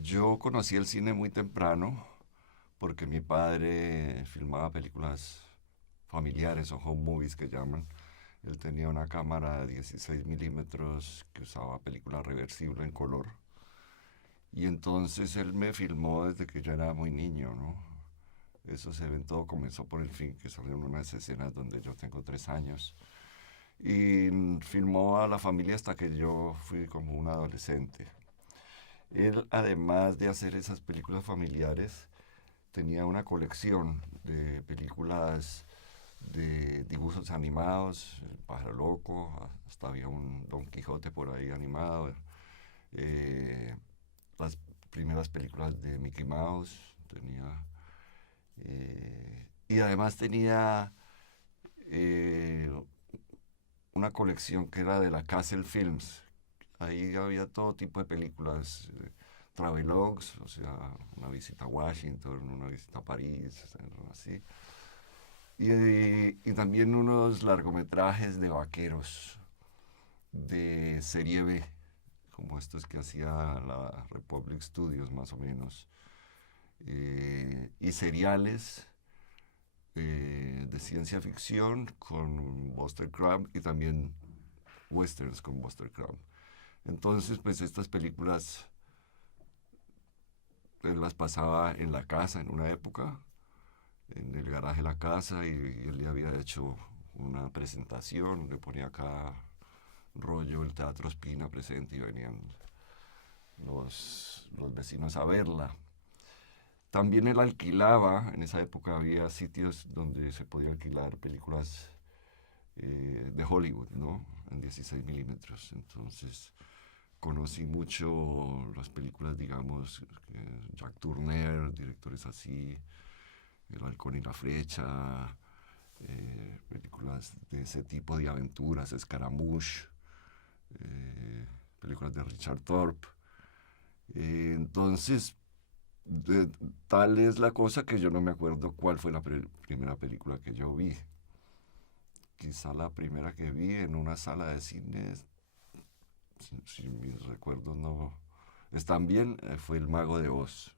Yo conocí el cine muy temprano porque mi padre filmaba películas familiares o home movies que llaman. Él tenía una cámara de 16 milímetros que usaba película reversible en color. Y entonces él me filmó desde que yo era muy niño, ¿no? Eso se ve en todo comenzó por el fin, que salieron unas escenas donde yo tengo 3 años. Y filmó a la familia hasta que yo fui como un adolescente. Él, además de hacer esas películas familiares, tenía una colección de películas de dibujos animados, El pájaro loco, hasta había un Don Quijote por ahí animado, eh, las primeras películas de Mickey Mouse, tenía, y además tenía eh, una colección que era de la Castle Films. Ahí había todo tipo de películas, travelogues, o sea, una visita a Washington, una visita a París, así. Y también unos largometrajes de vaqueros de serie B, como estos que hacía la Republic Studios más o menos. Y seriales de ciencia ficción con Buster Crumb y también westerns con Buster Crumb. Entonces, pues estas películas él las pasaba en la casa en una época, en el garaje de la casa, y él le había hecho una presentación, le ponía acá rollo el Teatro Espina presente y venían los vecinos a verla. También él alquilaba, en esa época había sitios donde se podía alquilar películas de Hollywood, ¿no? En 16 milímetros. Entonces conocí mucho las películas, digamos, Jack Turner, directores así, El halcón y la flecha, películas de ese tipo de aventuras, Scaramouche, películas de Richard Thorpe. Entonces, tal es la cosa que yo no me acuerdo cuál fue la primera película que yo vi. Quizá la primera que vi en una sala de cine, si mis recuerdos no están bien, fue El Mago de Oz.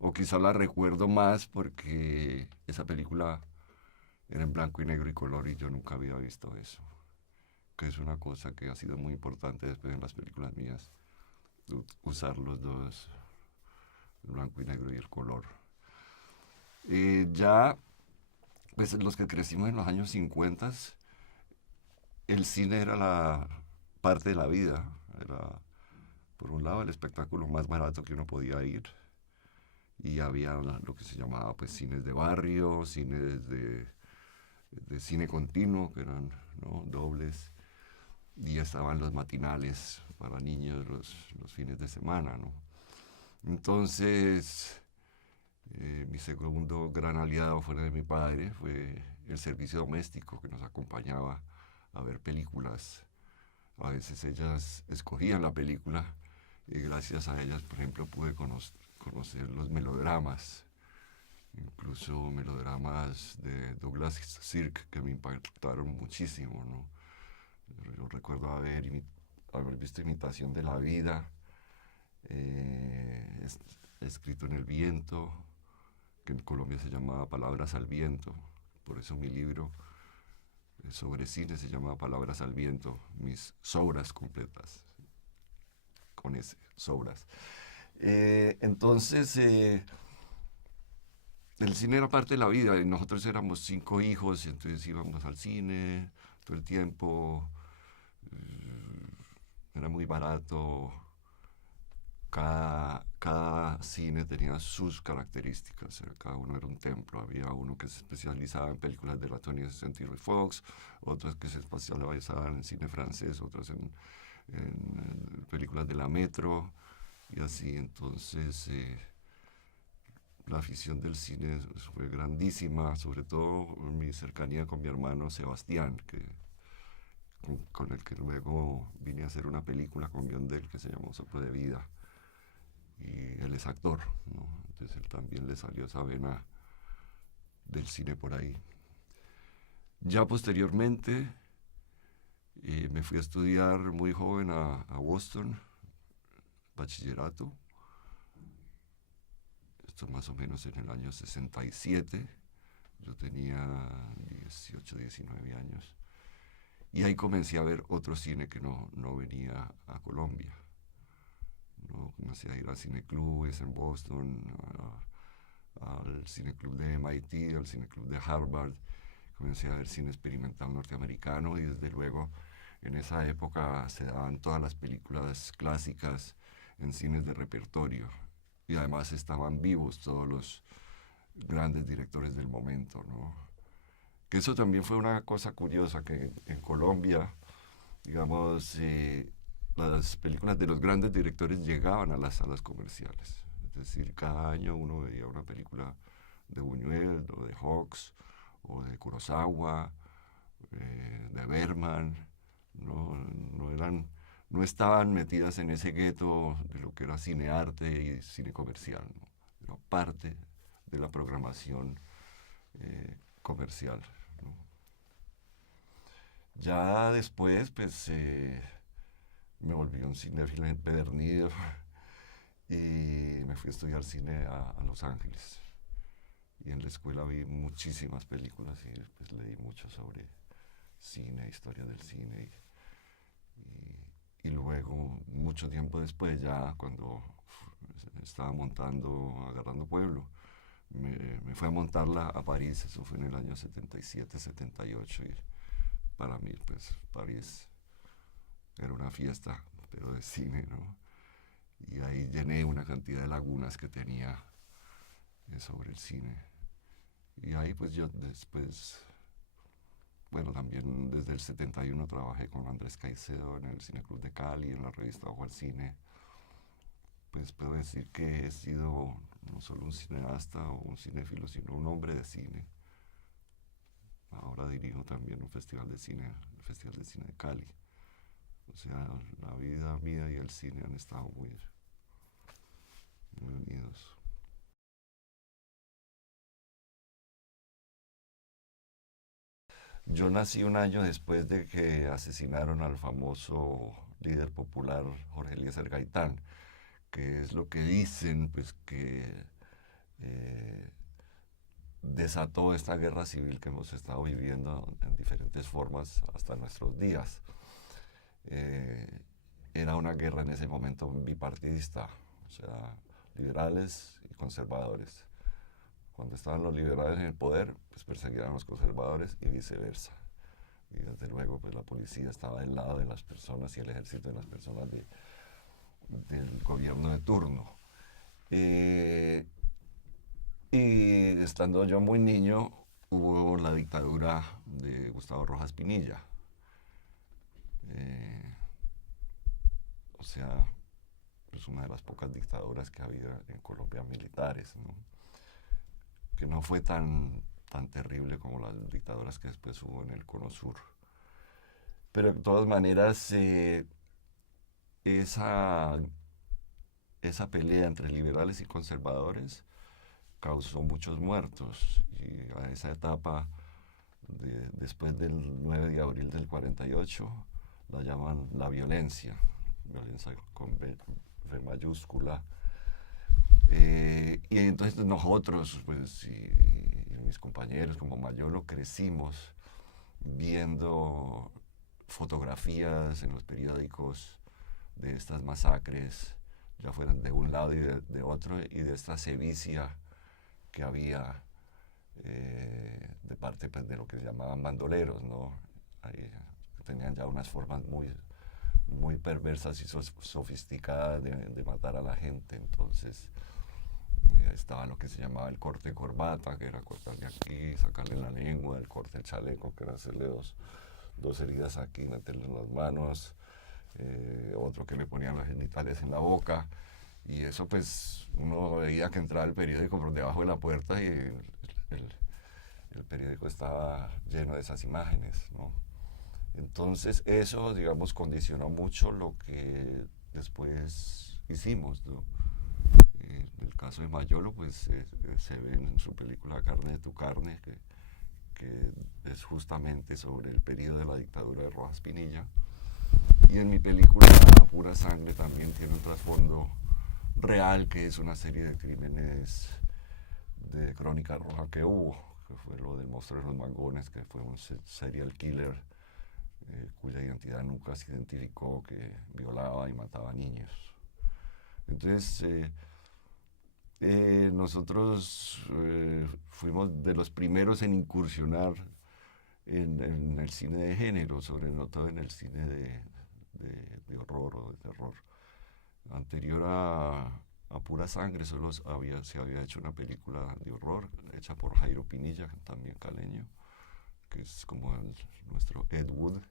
O quizá la recuerdo más porque esa película era en blanco y negro y color y yo nunca había visto eso. Que es una cosa que ha sido muy importante después en las películas mías, usar los dos, el blanco y negro y el color. Ya, pues los que crecimos en los años 50, el cine era la parte de la vida. Era, por un lado, el espectáculo más barato que uno podía ir. Y había lo que se llamaba pues cines de barrio, cines de cine continuo, que eran, ¿no?, dobles. Y estaban los matinales para niños los fines de semana, ¿no? Entonces, mi segundo gran aliado fuera de mi padre fue el servicio doméstico que nos acompañaba a ver películas. A veces ellas escogían la película y gracias a ellas, por ejemplo, pude conocer los melodramas, incluso melodramas de Douglas Sirk que me impactaron muchísimo, ¿no? Yo recuerdo haber visto Imitación de la Vida, escrito en el viento, que en Colombia se llamaba Palabras al Viento. Por eso mi libro sobre cine se llama Palabras al Viento, mis sobras completas, con ese, sobras. Entonces, el cine era parte de la vida y nosotros éramos 5 hijos y entonces íbamos al cine todo el tiempo. Era muy barato. Cada cine tenía sus características, cada uno era un templo. Había uno que se especializaba en películas de la 20th Century Fox, otros que se especializaban en cine francés, otros en películas de la Metro y así. Entonces, la afición del cine fue grandísima, sobre todo mi cercanía con mi hermano Sebastián, con el que luego vine a hacer una película con Biondel que se llamó Soplo de Vida. Y él es actor, ¿no? Entonces él también le salió esa vena del cine por ahí. Ya posteriormente me fui a estudiar muy joven a Boston, bachillerato, esto más o menos en el año 67. Yo tenía 18, 19 años. Y ahí comencé a ver otro cine que no venía a Colombia. ¿No? Comencé a ir a cineclubes en Boston, al cineclub de MIT, al cineclub de Harvard. Comencé a ver cine experimental norteamericano y desde luego en esa época se daban todas las películas clásicas en cines de repertorio y además estaban vivos todos los grandes directores del momento, ¿no? Que eso también fue una cosa curiosa, que en Colombia, digamos, las películas de los grandes directores llegaban a las salas comerciales. Es decir, cada año uno veía una película de Buñuel, o de Hawks, o de Kurosawa, de Bergman. No, no estaban metidas en ese gueto de lo que era cinearte y cine comercial, ¿no? Era parte de la programación comercial, ¿no? Ya después, pues, me volví un cinéfilo empedernido y me fui a estudiar cine a Los Ángeles. Y en la escuela vi muchísimas películas y pues leí mucho sobre cine, historia del cine. Y luego, mucho tiempo después, ya cuando estaba agarrando pueblo, me fui a montarla a París. Eso fue en el año 77, 78. Y para mí, pues, París era una fiesta, pero de cine, ¿no? Y ahí llené una cantidad de lagunas que tenía sobre el cine. Y ahí, pues, yo después, bueno, también desde el 71 trabajé con Andrés Caicedo en el Cineclub de Cali, en la revista Ojo al Cine. Pues puedo decir que he sido no solo un cineasta o un cinéfilo, sino un hombre de cine. Ahora dirijo también un festival de cine, el Festival de Cine de Cali. O sea, la vida mía y el cine han estado muy unidos. Yo nací un año después de que asesinaron al famoso líder popular Jorge Eliezer Gaitán, que es lo que dicen, pues que eh, desató esta guerra civil que hemos estado viviendo en diferentes formas hasta nuestros días. Era una guerra en ese momento bipartidista, o sea, liberales y conservadores. Cuando estaban los liberales en el poder, pues perseguían a los conservadores y viceversa. Y desde luego, pues la policía estaba del lado de las personas y el ejército de las personas del gobierno de turno. Y estando yo muy niño, hubo la dictadura de Gustavo Rojas Pinilla. O sea, es una de las pocas dictaduras que había en Colombia militares, ¿no? Que no fue tan terrible como las dictaduras que después hubo en el Cono Sur. Pero de todas maneras, esa pelea entre liberales y conservadores causó muchos muertos. Y a esa etapa, después del 9 de abril del 48, la llaman la violencia con V mayúscula. Y entonces nosotros, pues, y mis compañeros como Mayolo, crecimos viendo fotografías en los periódicos de estas masacres, ya fueran de un lado y de otro, y de esta sevicia que había de parte, pues, de lo que se llamaban bandoleros, ¿no? Ahí, tenían ya unas formas muy perversas y sofisticadas de matar a la gente. Entonces estaba lo que se llamaba el corte de corbata, que era cortarle aquí, sacarle la lengua, el corte del chaleco, que era hacerle dos heridas aquí, meterle en las manos, otro que le ponían los genitales en la boca. Y eso, pues, uno veía que entraba el periódico por debajo de la puerta y el periódico estaba lleno de esas imágenes, ¿no? Entonces eso, digamos, condicionó mucho lo que después hicimos, ¿no? En el caso de Mayolo, pues se ve en su película Carne de tu carne, que es justamente sobre el periodo de la dictadura de Rojas Pinilla. Y en mi película Pura Sangre también tiene un trasfondo real, que es una serie de crímenes de Crónica Roja que hubo, que fue lo del monstruo de los mangones, que fue un serial killer cuya identidad nunca se identificó, que violaba y mataba niños. Entonces, nosotros fuimos de los primeros en incursionar en el cine de género, sobre todo en el cine de horror o de terror. Anterior a Pura Sangre se había hecho una película de horror hecha por Jairo Pinilla, también caleño, que es como nuestro Ed Wood.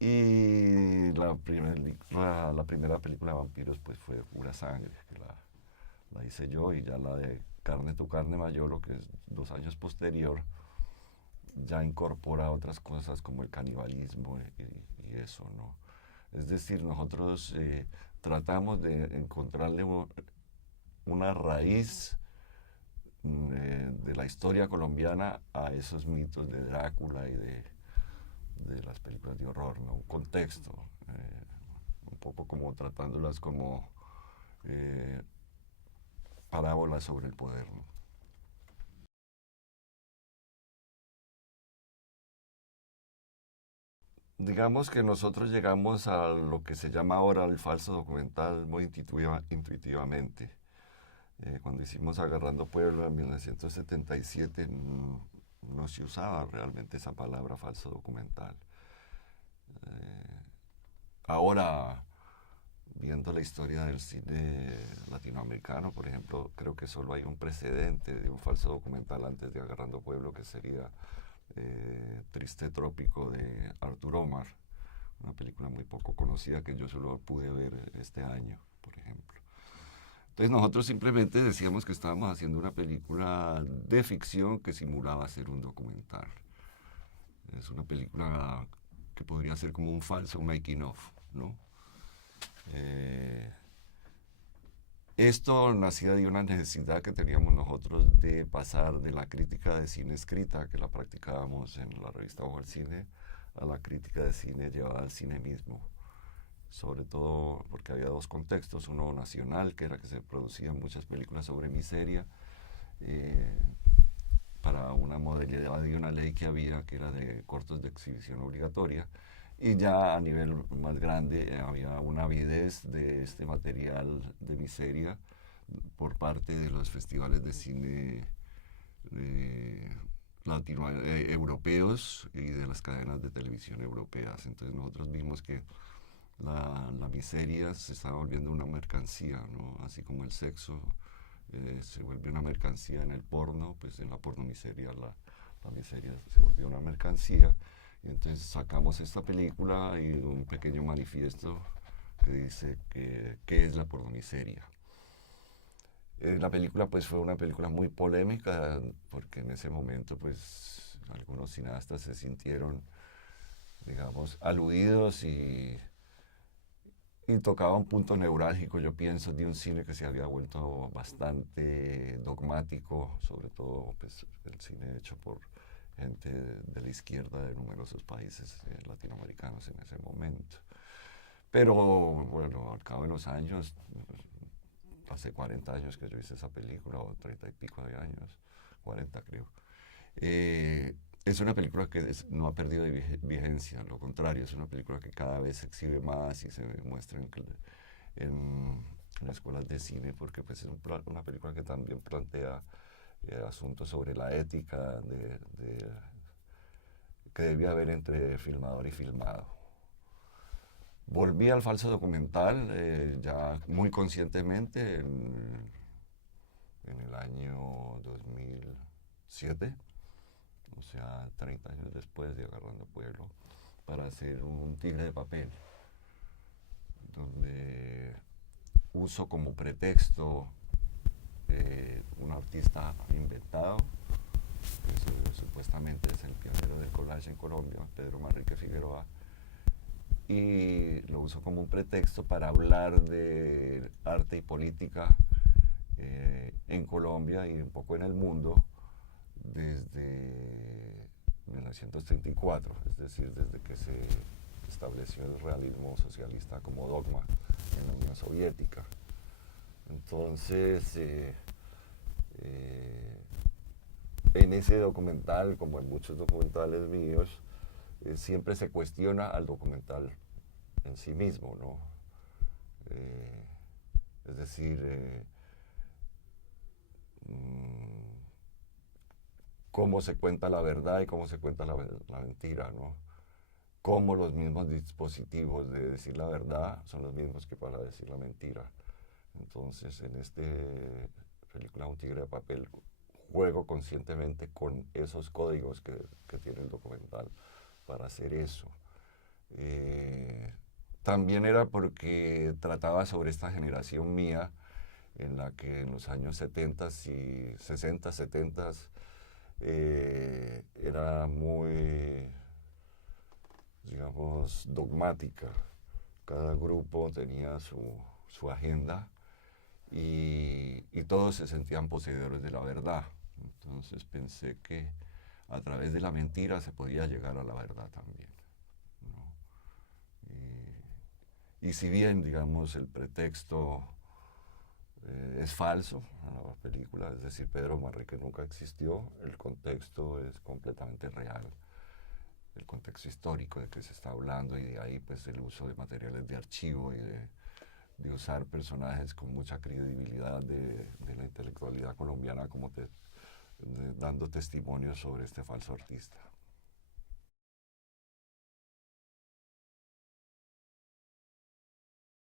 Y la primera película de vampiros pues fue Pura Sangre, que la hice yo, y ya la de Carne tu carne Mayolo, que es 2 años posterior, ya incorpora otras cosas como el canibalismo y eso, ¿no? Es decir, nosotros tratamos de encontrarle una raíz de la historia colombiana a esos mitos de Drácula y de las películas de horror, ¿no? Un contexto, un poco como tratándolas como parábolas sobre el poder, ¿no? Digamos que nosotros llegamos a lo que se llama ahora el falso documental muy intuitivamente. Cuando hicimos Agarrando Pueblo en 1977 no se usaba realmente esa palabra falso documental. Ahora, viendo la historia del cine latinoamericano, por ejemplo, creo que solo hay un precedente de un falso documental antes de Agarrando Pueblo, que sería Triste Trópico de Arturo Omar, una película muy poco conocida que yo solo pude ver este año, por ejemplo. Entonces nosotros simplemente decíamos que estábamos haciendo una película de ficción que simulaba ser un documental. Es una película que podría ser como un falso making of, ¿no? Esto nacía de una necesidad que teníamos nosotros de pasar de la crítica de cine escrita, que la practicábamos en la revista Ojo al Cine, a la crítica de cine llevada al cine mismo. Sobre todo porque había 2 contextos: uno nacional, que era que se producían muchas películas sobre miseria, para una modalidad de una ley que había, que era de cortos de exhibición obligatoria, y ya a nivel más grande había una avidez de este material de miseria por parte de los festivales de cine europeos y de las cadenas de televisión europeas. Entonces nosotros vimos que la miseria se estaba volviendo una mercancía, ¿no? Así como el sexo se vuelve una mercancía en el porno, pues en la pornomiseria la miseria se volvió una mercancía. Y entonces sacamos esta película y un pequeño manifiesto que dice qué es la pornomiseria. La película pues fue una película muy polémica, porque en ese momento pues algunos cineastas se sintieron, digamos, aludidos y tocaba un punto neurálgico, yo pienso, de un cine que se había vuelto bastante dogmático, sobre todo pues, el cine hecho por gente de la izquierda de numerosos países latinoamericanos en ese momento. Pero bueno, al cabo de los años, hace 40 años que yo hice esa película, o 30 y pico de años, 40 creo, es una película que no ha perdido vigencia, al contrario, es una película que cada vez se exhibe más y se muestra en las escuelas de cine, porque pues, es una película que también plantea asuntos sobre la ética que debía haber entre filmador y filmado. Volví al falso documental ya muy conscientemente en el año 2007, o sea, 30 años después de Agarrando Pueblo, para hacer un Tigre de Papel, donde uso como pretexto un artista inventado, que supuestamente es el pionero del collage en Colombia, Pedro Manrique Figueroa, y lo uso como un pretexto para hablar de arte y política en Colombia y un poco en el mundo desde 1934, es decir, desde que se estableció el realismo socialista como dogma en la Unión Soviética. Entonces, Eh, en ese documental, como en muchos documentales míos, siempre se cuestiona al documental en sí mismo, ¿no? Eh, es decir, cómo se cuenta la verdad y cómo se cuenta la mentira, ¿no? Cómo los mismos dispositivos de decir la verdad son los mismos que para decir la mentira. Entonces, en esta película Un tigre de papel, juego conscientemente con esos códigos que tiene el documental para hacer eso. También era porque trataba sobre esta generación mía en la que en los años 70 y 60, 70 era muy, digamos, dogmática. Cada grupo tenía su agenda y todos se sentían poseedores de la verdad. Entonces pensé que a través de la mentira se podía llegar a la verdad también, ¿no? Y si bien, digamos, el pretexto es falso en la película, es decir, Pedro Manrique nunca existió, el contexto es completamente real, el contexto histórico de que se está hablando y de ahí pues el uso de materiales de archivo y de usar personajes con mucha credibilidad de la intelectualidad colombiana como dando testimonio sobre este falso artista.